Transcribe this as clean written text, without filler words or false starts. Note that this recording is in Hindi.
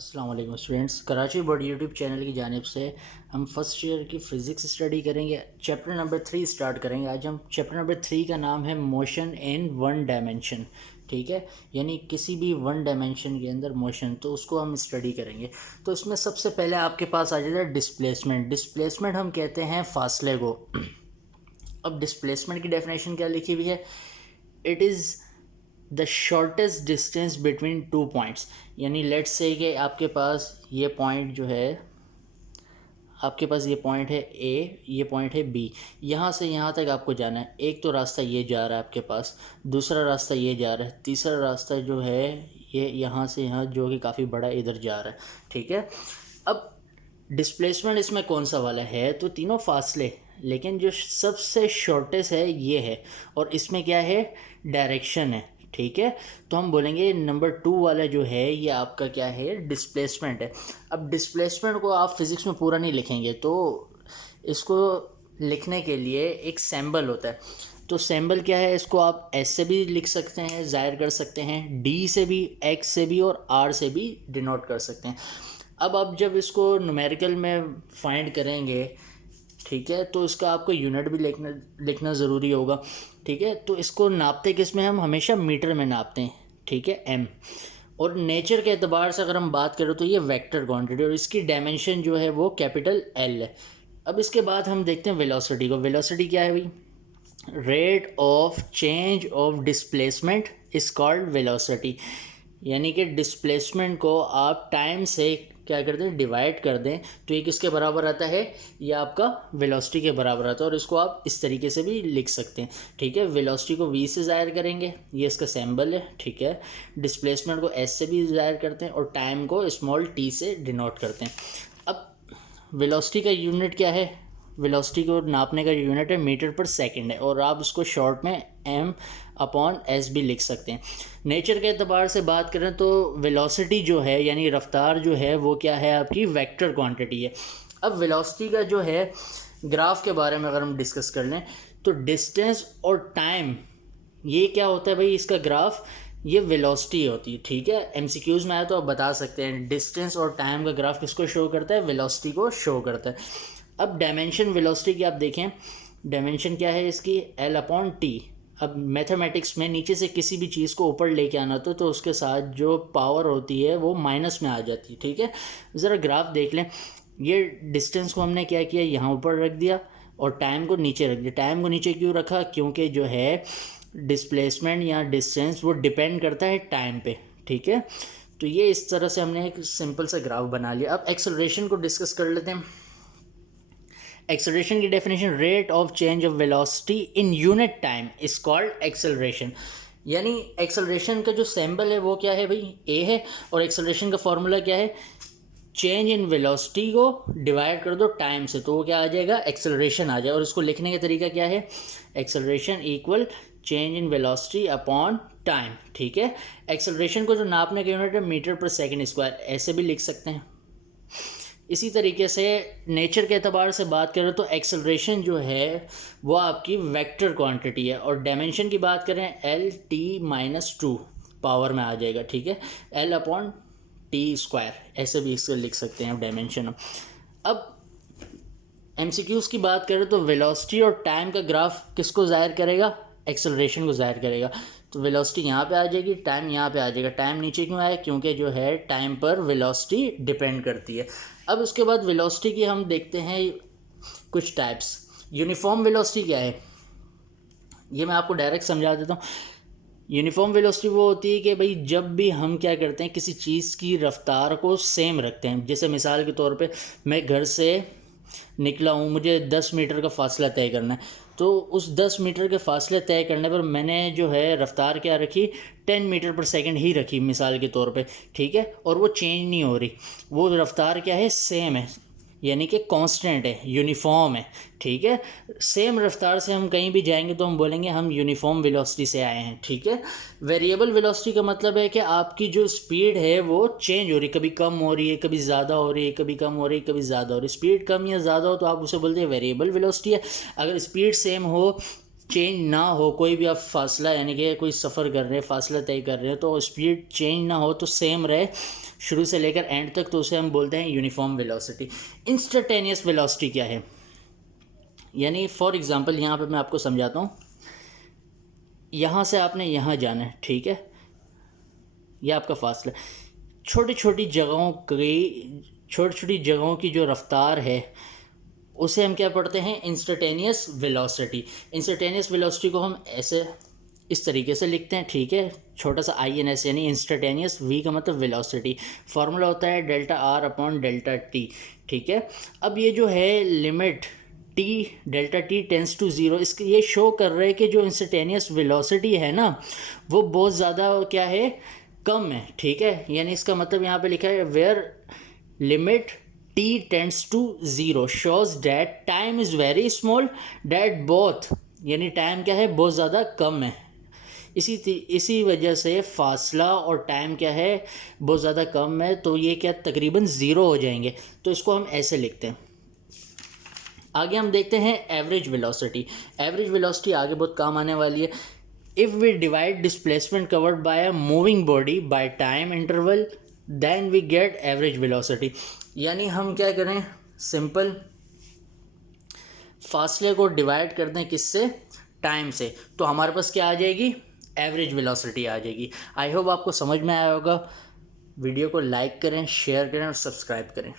अस्सलाम वालेकुम students, Karachi board YouTube channel की जानिब से हम फर्स्ट ईयर की फ़िज़िक्स स्टडी करेंगे। चैप्टर नंबर 3 स्टार्ट करेंगे। आज हम चैप्टर नंबर 3 का नाम है मोशन इन वन डायमेंशन। ठीक है, यानी किसी भी वन डायमेंशन के अंदर मोशन, तो उसको हम स्टडी करेंगे। तो इसमें सबसे पहले आपके पास आ जाता है डिस्प्लेसमेंट। डिस्प्लेसमेंट हम कहते हैं फासले को। अब डिस्प्लेसमेंट की डेफिनेशन क्या लिखी हुई है? It is the shortest distance between two points. यानी लेट्स से कि आपके पास ये पॉइंट जो है, आपके पास ये पॉइंट है ए, ये पॉइंट है बी। यहाँ से यहाँ तक आपको जाना है। एक तो रास्ता ये जा रहा है आपके पास, दूसरा रास्ता ये जा रहा है, तीसरा रास्ता जो है ये यहाँ से यहाँ जो कि काफ़ी बड़ा इधर जा रहा है। ठीक है, अब डिस्प्लेसमेंट इसमें कौन सा वाला है? तो तीनों फासले, लेकिन जो सबसे शॉर्टेस्ट है ये है, और इसमें क्या है? डायरेक्शन है। ठीक है, तो हम बोलेंगे नंबर 2 वाला जो है ये आपका क्या है? डिस्प्लेसमेंट है। अब डिस्प्लेसमेंट को आप फिज़िक्स में पूरा नहीं लिखेंगे, तो इसको लिखने के लिए एक सिंबल होता है। तो सिंबल क्या है? इसको आप एस से भी लिख सकते हैं, ज़ाहिर कर सकते हैं, डी से भी, एक्स से भी और आर से भी डिनोट कर सकते हैं। अब आप जब इसको न्यूमेरिकल में फाइंड करेंगे, ठीक है, तो इसका आपको यूनिट भी लिखना ज़रूरी होगा। ठीक है, तो इसको नापते किस में? हम हमेशा मीटर में नापते हैं। ठीक है, एम। और नेचर के एतबार से अगर हम बात करें तो ये वेक्टर क्वांटिटी, और इसकी डायमेंशन जो है वो कैपिटल एल है। अब इसके बाद हम देखते हैं वेलोसिटी को। वेलोसिटी क्या है भाई? Rate of change of displacement is called velocity. यानी कि डिस्प्लेसमेंट को आप टाइम से क्या कर दें? डिवाइड कर दें, तो ये किसके बराबर आता है? ये आपका वेलोसिटी के बराबर आता है। और इसको आप इस तरीके से भी लिख सकते हैं। ठीक है, वेलोसिटी को v से ज़ाहिर करेंगे, ये इसका सिंबल है। ठीक है, डिस्प्लेसमेंट को s से भी ज़ाहिर करते हैं, और टाइम को स्मॉल t से डिनोट करते हैं। अब वेलोसिटी का यूनिट क्या है? वेलोसिटी को नापने का यूनिट है मीटर पर सेकंड है, और आप उसको शॉर्ट में m अपॉन एस भी लिख सकते हैं। नेचर के अतबार से बात करें तो वेलोसिटी जो है, यानी रफ्तार जो है, वो क्या है? आपकी वेक्टर क्वांटिटी है। अब वेलोसिटी का जो है ग्राफ के बारे में अगर हम डिस्कस कर लें, तो डिस्टेंस और टाइम, ये क्या होता है भाई? इसका ग्राफ, ये वेलोसिटी होती है। ठीक है, एमसीक्यूज़ में आया तो आप बता सकते हैं डिस्टेंस और टाइम का ग्राफ किसको शो करता है? वेलोसिटी को शो करता है। अब डायमेंशन वेलोसिटी की आप देखें, डायमेंशन क्या है इसकी? L upon T. अब मैथमेटिक्स में नीचे से किसी भी चीज़ को ऊपर लेके आना तो उसके साथ जो पावर होती है वो माइनस में आ जाती है। ठीक है, ज़रा ग्राफ देख लें। ये डिस्टेंस को हमने क्या किया? यहाँ ऊपर रख दिया, और टाइम को नीचे रख दिया। टाइम को नीचे क्यों रखा? क्योंकि जो है डिस्प्लेसमेंट या डिस्टेंस वो डिपेंड करता है टाइम पे। ठीक है, तो ये इस तरह से हमने एक सिंपल सा ग्राफ बना लिया। अब एक्सेलरेशन को डिस्कस कर लेते हैं। एक्सेलरेशन की definition, rate of change of velocity in unit time is called acceleration. यानी एक्सेलरेशन का जो सिंबल है वो क्या है भाई? ए है, और एक्सेलरेशन का फॉर्मूला क्या है? चेंज इन वेलोसिटी को डिवाइड कर दो टाइम से, तो वो क्या आ जाएगा? एक्सेलरेशन आ जाएगा। और इसको लिखने का तरीका क्या है? Acceleration equal change in velocity upon time. ठीक है, एक्सेलरेशन को जो नापने का यूनिट है मीटर पर सेकेंड स्क्वायर, ऐसे भी लिख सकते हैं। इसी तरीके से नेचर के अतबार से बात करें तो एक्सेलरेशन जो है वो आपकी वेक्टर क्वांटिटी है, और डायमेंशन की बात करें L T minus two power में आ जाएगा। ठीक है, एल अपॉन टी स्क्वायर, ऐसे भी इसको लिख सकते हैं डायमेंशन। अब एमसीक्यूज़ की बात करें तो वेलोसिटी और टाइम का ग्राफ किसको ज़ाहिर करेगा? एक्सेलरेशन को ज़ाहिर करेगा। तो वेलोसिटी यहाँ पे आ जाएगी, टाइम यहाँ पे आ जाएगा। टाइम नीचे क्यों आया? क्योंकि जो है टाइम पर वेलोसिटी डिपेंड करती है। अब उसके बाद वेलोसिटी की हम देखते हैं कुछ टाइप्स। यूनिफॉर्म वेलोसिटी क्या है? ये मैं आपको डायरेक्ट समझा देता हूँ। यूनिफॉर्म वेलोसिटी वो होती है कि भाई जब भी हम क्या करते हैं, किसी चीज़ की रफ्तार को सेम रखते हैं। जैसे मिसाल के तौर पे मैं घर से निकला हूँ, मुझे 10 मीटर का फासला तय करना है, तो उस 10 मीटर के फासले तय करने पर मैंने जो है रफ्तार क्या रखी? 10 मीटर पर सेकंड ही रखी मिसाल के तौर पे। ठीक है, और वो चेंज नहीं हो रही, वो रफ्तार क्या है? सेम है, यानी कि कांस्टेंट है, यूनिफॉर्म है। ठीक है, सेम रफ्तार से हम कहीं भी जाएंगे तो हम बोलेंगे हम यूनिफॉर्म वेलोसिटी से आए हैं। ठीक है, वेरिएबल वेलोसिटी का मतलब है कि आपकी जो स्पीड है वो चेंज हो रही है, कभी कम हो रही है, कभी ज़्यादा हो रही है, कभी कम हो रही है, कभी ज़्यादा हो रही है। स्पीड कम या ज़्यादा हो तो आप उसे बोलते हैं वेरिएबल वेलोसिटी है। अगर स्पीड सेम हो, चेंज ना हो, कोई भी आप फासला यानी कि कोई सफ़र कर रहे हैं, फासला तय कर रहे हैं, तो स्पीड चेंज ना हो तो सेम रहे, शुरू से लेकर एंड तक, तो उसे हम बोलते हैं यूनिफॉर्म वेलोसिटी। इंस्टेंटेनियस वेलोसिटी क्या है, यानी फॉर एग्जांपल यहाँ पे मैं आपको समझाता हूँ। यहाँ से आपने यहाँ जाना है, ठीक है, यह आपका फासला। छोटी छोटी जगहों की जो रफ्तार है उसे हम क्या पढ़ते हैं, इंस्टेंटेनियस वेलोसिटी। इंस्टेंटेनियस वेलोसिटी को हम ऐसे इस तरीके से लिखते हैं, ठीक है, छोटा सा INS, यानी इंस्टेंटेनियस, V का मतलब वेलोसिटी। फार्मूला होता है delta R upon delta T, ठीक है। अब ये जो है limit T, delta T tends to 0, इसके ये शो कर रहे हैं कि जो इंस्टेंटेनियस वेलोसिटी है ना वो बहुत ज़्यादा क्या है, कम है, ठीक है। यानी इसका मतलब यहाँ पे लिखा है where limit T tends to 0 shows that time is very small, that both, यानी टाइम क्या है, बहुत ज़्यादा कम है। इसी वजह से फासला और टाइम क्या है, बहुत ज़्यादा कम है, तो ये क्या तकरीबन 0 हो जाएंगे। तो इसको हम ऐसे लिखते हैं। आगे हम देखते हैं एवरेज वेलोसिटी। एवरेज वेलोसिटी आगे बहुत काम आने वाली है। If we divide displacement covered by a moving body by time interval then we get average velocity. यानी हम क्या करें, सिंपल फासले को डिवाइड कर दें किससे, टाइम से, तो हमारे पास क्या आ जाएगी, एवरेज वेलोसिटी आ जाएगी। आई होप आपको समझ में आया होगा। वीडियो को लाइक करें, शेयर करें और सब्सक्राइब करें।